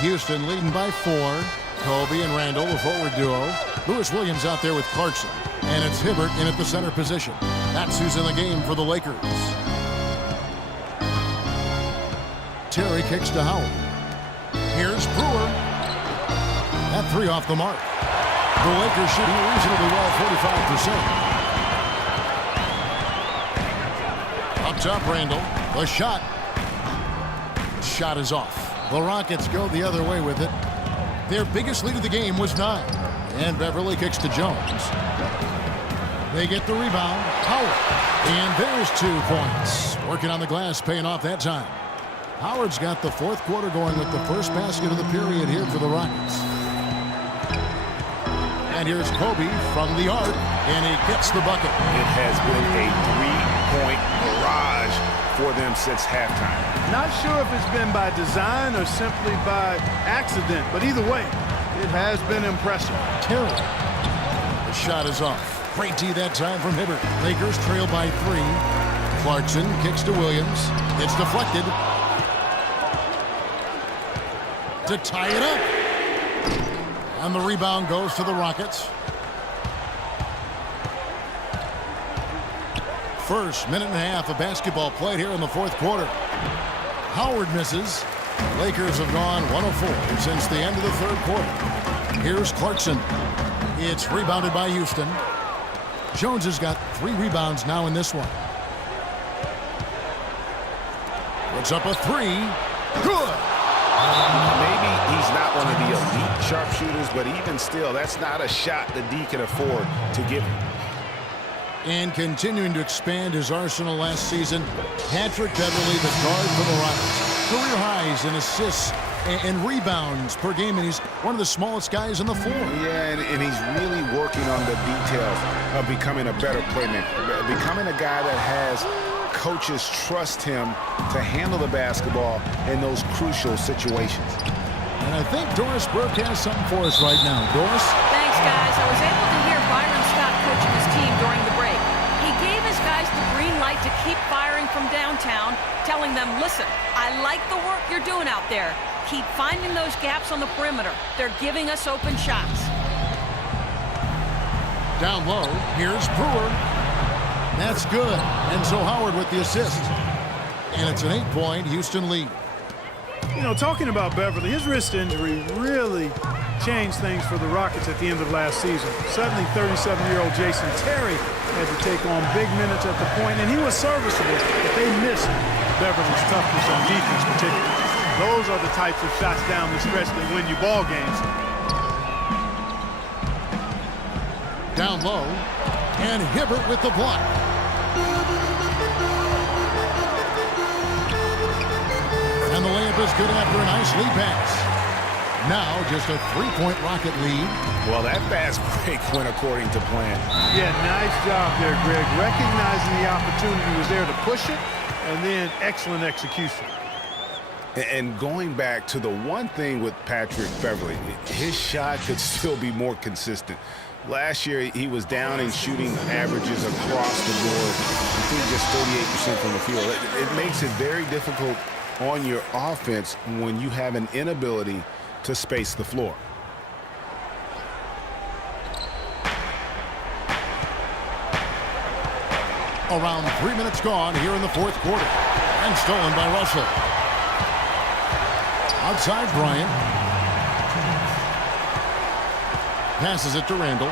Houston leading by 4. Kobe and Randall, the forward duo. Lewis Williams out there with Clarkson. And it's Hibbert in at the center position. That's who's in the game for the Lakers. Terry kicks to Howard. Here's Brewer. That 3 off the mark. The Lakers shooting reasonably well, 45%. Up top, Randall. The shot. Shot is off. The Rockets go the other way with it. Their biggest lead of the game was 9. And Beverly kicks to Jones. They get the rebound. Howard. And there's 2 points. Working on the glass, paying off that time. Howard's got the 4th quarter going with the first basket of the period here for the Rockets. And here's Kobe from the arc, and he gets the bucket. It has been a 3-point barrage for them since halftime. Not sure if it's been by design or simply by accident, but either way, it has been impressive. Terry. The shot is off. Great D that time from Hibbert. Lakers trail by 3. Clarkson kicks to Williams. It's deflected. To tie it up. And the rebound goes to the Rockets. First minute and a half of basketball played here in the 4th quarter. Howard misses. Lakers have gone 1 of 4 since the end of the 3rd quarter. Here's Clarkson. It's rebounded by Houston. Jones has got 3 rebounds now in this one. Puts up a 3. Good. Maybe he's not one of the elite sharpshooters, but even still, that's not a shot the D can afford to give him. And continuing to expand his arsenal last season, Patrick Beverly, the guard for the Rockets. Career highs in assists and rebounds per game, and he's one of the smallest guys on the floor. Yeah, and he's really working on the details of becoming a better playmaker, becoming a guy that has coaches trust him to handle the basketball in those crucial situations. And I think Doris Burke has something for us right now. Doris? Thanks, guys. I was able to hear Byron Scott coaching his team during the break. He gave his guys the green light to keep firing from downtown, telling them, listen, I like the work you're doing out there. Keep finding those gaps on the perimeter. They're giving us open shots. Down low, here's Brewer. That's good. And so Howard with the assist. And it's an 8-point Houston lead. You know, talking about Beverly, his wrist injury really changed things for the Rockets at the end of last season. Suddenly, 37-year-old Jason Terry had to take on big minutes at the point, and he was serviceable, but they missed Beverly's toughness on defense particularly. Those are the types of shots down the stretch that win you ball games. Down low, and Hibbert with the block. And the layup is good after a nice lead pass. Now just a 3-point Rocket lead. Well, that fast break went according to plan. Yeah, nice job there, Greg. Recognizing the opportunity was there to push it, and then excellent execution. And going back to the one thing with Patrick Beverly, his shot could still be more consistent. Last year, he was down in shooting averages across the board, including just 38% from the field. It makes it very difficult on your offense when you have an inability to space the floor. Around 3 minutes gone here in the 4th quarter. And stolen by Russell. Outside Bryant. Passes it to Randall.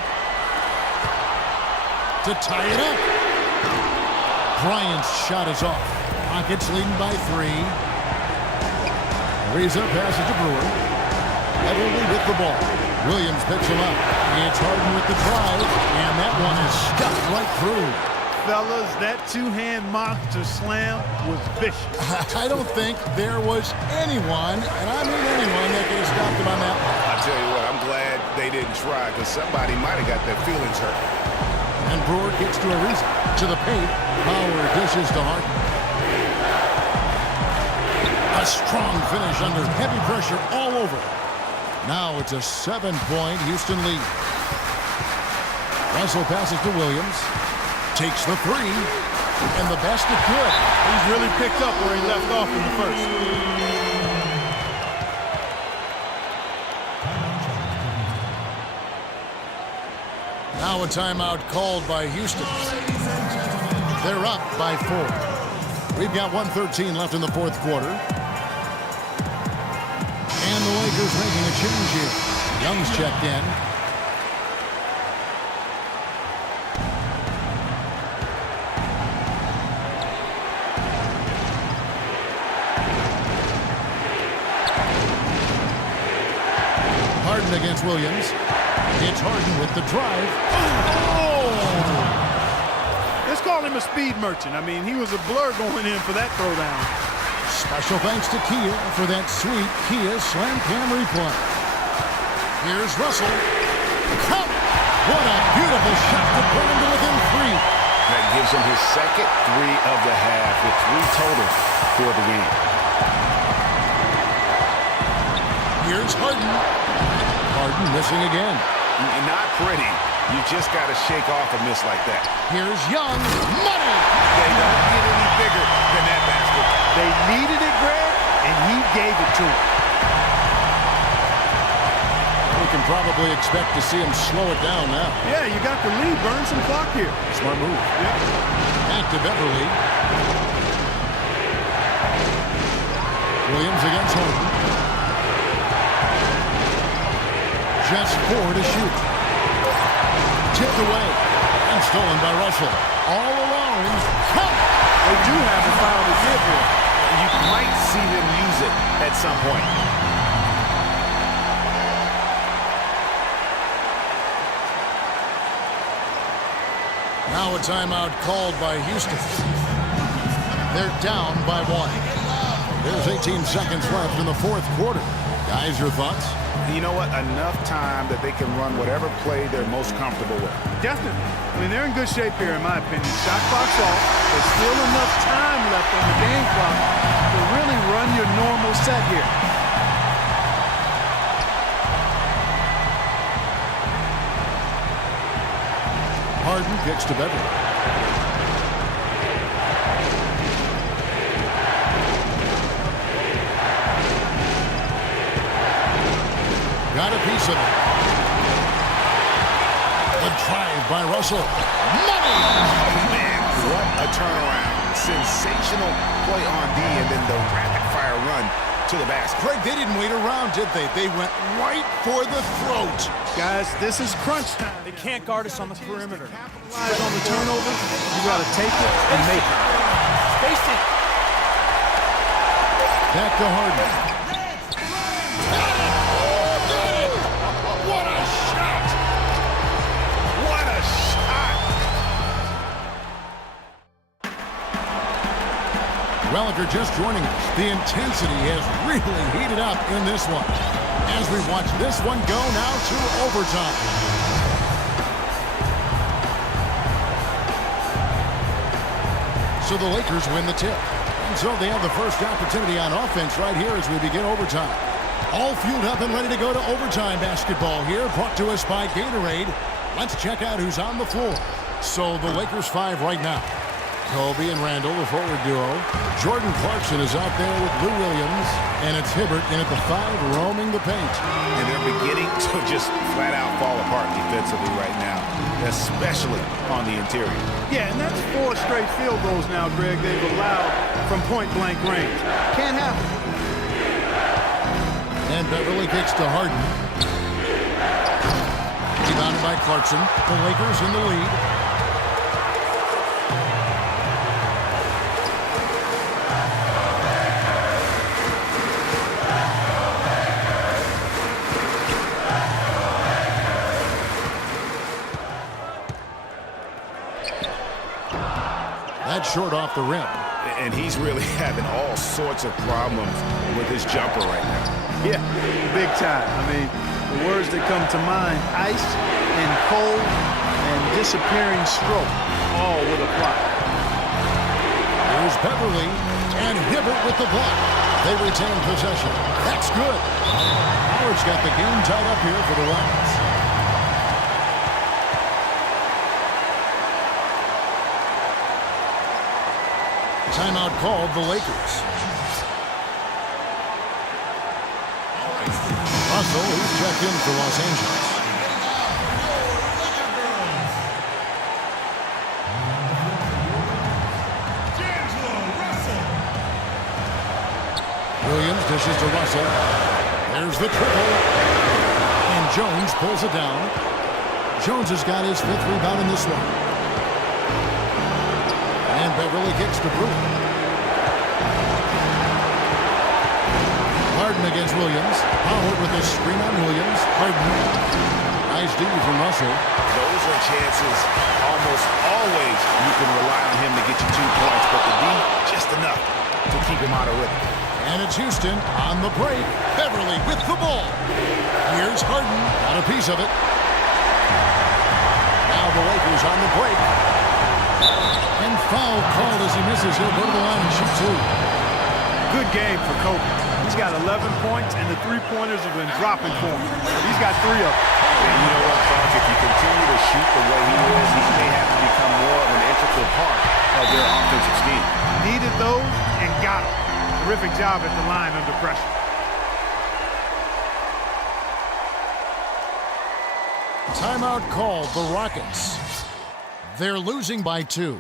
To tie it up. Bryant's shot is off. Rockets leading by 3. Ariza passes to Brewer. Beverly with the ball. Williams picks him up. It's Harden with the drive. And that one is stuffed right through. Fellas, that two-hand monster slam was vicious. I don't think there was anyone, and I mean anyone, that could have stopped him on that one. I tell you what, I'm glad they didn't try, because somebody might have got their feelings hurt. And Brewer gets to Ariza. To the paint. Howard dishes to Harden. A strong finish under heavy pressure all over. Now it's a 7-point Houston lead. Russell passes to Williams. Takes the 3. And the basket good. He's really picked up where he left off in the first. Now a timeout called by Houston. They're up by 4. We've got 1:13 left in the fourth quarter. And the Lakers making a change here. Young's checked in. Harden against Williams. It's Harden with the drive. Oh! Let's call him a speed merchant. I mean, he was a blur going in for that throwdown. Special thanks to Kia for that sweet Kia Slam Cam replay. Here's Russell. Come! What a beautiful shot to put him to within 3. That gives him his second 3 of the half with 3 total for the game. Here's Harden. Harden missing again. Not pretty. You just got to shake off a miss like that. Here's Young. Money! They don't get any bigger than that basket. They needed it, Greg, and he gave it to him. We can probably expect to see him slow it down now. Yeah, you got the lead. Burn some clock here. Smart move. Yep. Back to Beverly. Williams against Harden. Just 4 to shoot. Tipped away and stolen by Russell. All alone. They do have a foul to give here. You might see them use it at some point. Now a timeout called by Houston. They're down by 1. There's 18 seconds left in the fourth quarter. Guys, your thoughts? You know what? Enough time that they can run whatever play they're most comfortable with. Definitely. I mean, they're in good shape here, in my opinion. Shot clock's off. There's still enough time left on the game clock to really run your normal set here. Harden kicks to Beverly. Got a piece of it. The drive by Russell. Money! Man, what a turnaround. Sensational play on D and then the rapid-fire run to the basket. Craig, they didn't wait around, did they? They went right for the throat. Guys, this is crunch time. They can't guard us on the perimeter. Eyes on the turnover. You got to take it and make it. Space it. Back to Harden. What a shot! What a shot! Well, if you're just joining us, the intensity has really heated up in this one. As we watch this one go now to overtime. So the Lakers win the tip. And so they have the first opportunity on offense right here as we begin overtime. All fueled up and ready to go to overtime basketball here, brought to us by Gatorade. Let's check out who's on the floor. So the Lakers 5 right now. Kobe and Randall, the forward duo. Jordan Clarkson is out there with Lou Williams. And it's Hibbert in at the 5, roaming the paint. And they're beginning to just flat out fall apart defensively right now, especially on the interior. Yeah, and that's 4 straight field goals now, Greg, they've allowed from point-blank range. Can't happen. And Beverly kicks to Harden. Rebounded by Clarkson. The Lakers in the lead. That's short off the rim. And he's really having all sorts of problems with his jumper right now. Yeah, big time. I mean, the words that come to mind, ice and cold and disappearing stroke, all with a block. Here's Beverly and Hibbert with the block. They retain possession. That's good. Howard's got the game tied up here for the Rockets. Timeout called the Lakers. Russell, who's checked in for Los Angeles. Williams dishes to Russell. There's the triple. And Jones pulls it down. Jones has got his 5th rebound in this one. And Beverly kicks to Brewer. Harden against Williams. Howard with a screen on Williams. Harden. Nice D from Russell. Those are chances almost always you can rely on him to get you 2 points, but the D, just enough to keep him out of rhythm. And it's Houston on the break. Beverly with the ball. Here's Harden. Got a piece of it. Now the Lakers on the break. And foul called as he misses. He'll go to the line and shoot 2. Good game for Kobe. He's got 11 points, and the three-pointers have been dropping for him. He's got 3 of them. And you know what, Clark? If you continue to shoot the way he is, he may have to become more of an integral part of their offensive scheme. Needed those and got them. Terrific job at the line under pressure. Timeout called the Rockets. They're losing by 2.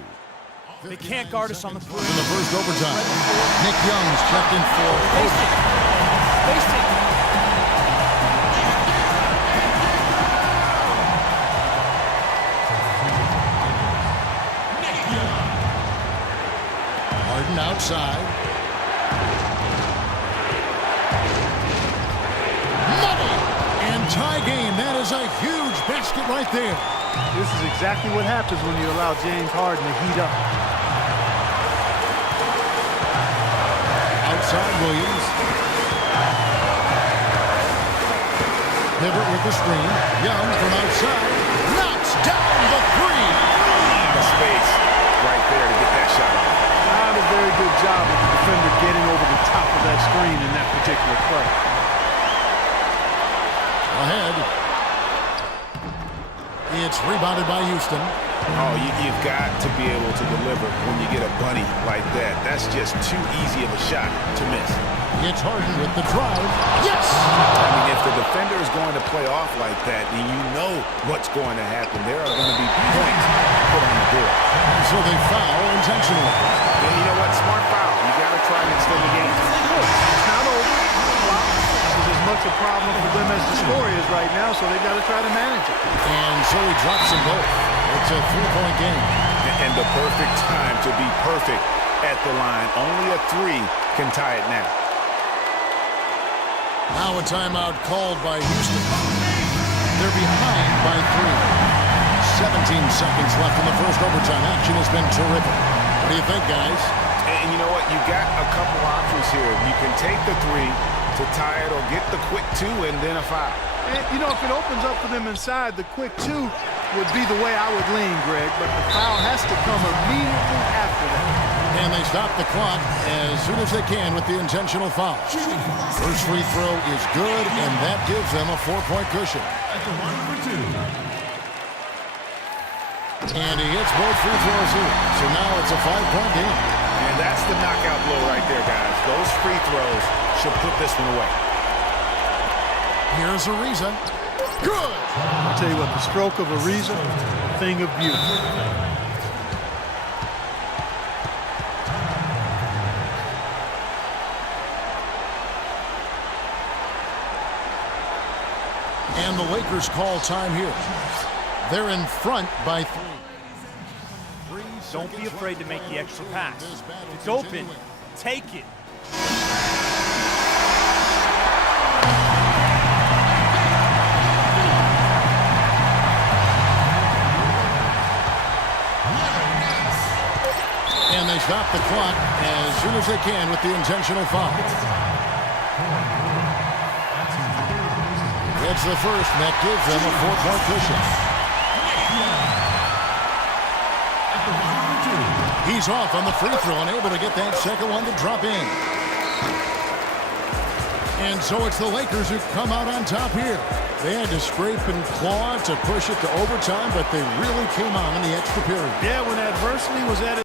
They can't guard us on the In perimeter. the first overtime. Nick Young's checked in for Space Kobe. it. Space it. Harden outside. Money! And tie game. That is a huge basket right there. This is exactly what happens when you allow James Harden to heat up. Outside Williams. Pivot with the screen. Young from outside. Knocks down the 3. The space right there to get that shot off. Not a very good job of the defender getting over the top of that screen in that particular play. Ahead. It's rebounded by Houston. Oh, you've got to be able to deliver when you get a bunny like that. That's just too easy of a shot to miss. It's Harden with the drive. Yes! I mean, if the defender is going to play off like that, then you know what's going to happen. There are going to be points put on the board. So they foul intentionally. And you know what? Smart foul. You got to try and extend the game. It's not over. It's as much a problem for them as the score is right now, so they got to try to manage it. And so he drops them both. It's a 3-point game. And the perfect time to be perfect at the line. Only a 3 can tie it now. Now a timeout called by Houston. They're behind by 3. 17 seconds left in the first overtime. Action has been terrific. What do you think, guys? And you know what? You got a couple options here. You can take the 3 to tie it or get the quick 2 and then a foul. And, you know, if it opens up for them inside, the quick 2 would be the way I would lean, Greg, but the foul has to come immediately after that. And they stop the clock as soon as they can with the intentional foul. First free throw is good, and that gives them a 4-point cushion. And he hits both free throws here. So now it's a 5-point game. And that's the knockout blow right there, guys. Those free throws should put this one away. Here's Ariza. Good! I'll tell you what, the stroke of Ariza, a thing of beauty. And the Lakers call time here. They're in front by 3. Don't be afraid to make the extra pass. It's open. Take it. And they stop the clock as soon as they can with the intentional foul. It's the first, and that gives them a 4-point cushion. He's off on the free throw and able to get that second one to drop in. And so it's the Lakers who come out on top here. They had to scrape and claw to push it to overtime, but they really came on in the extra period. Yeah, when adversity was at its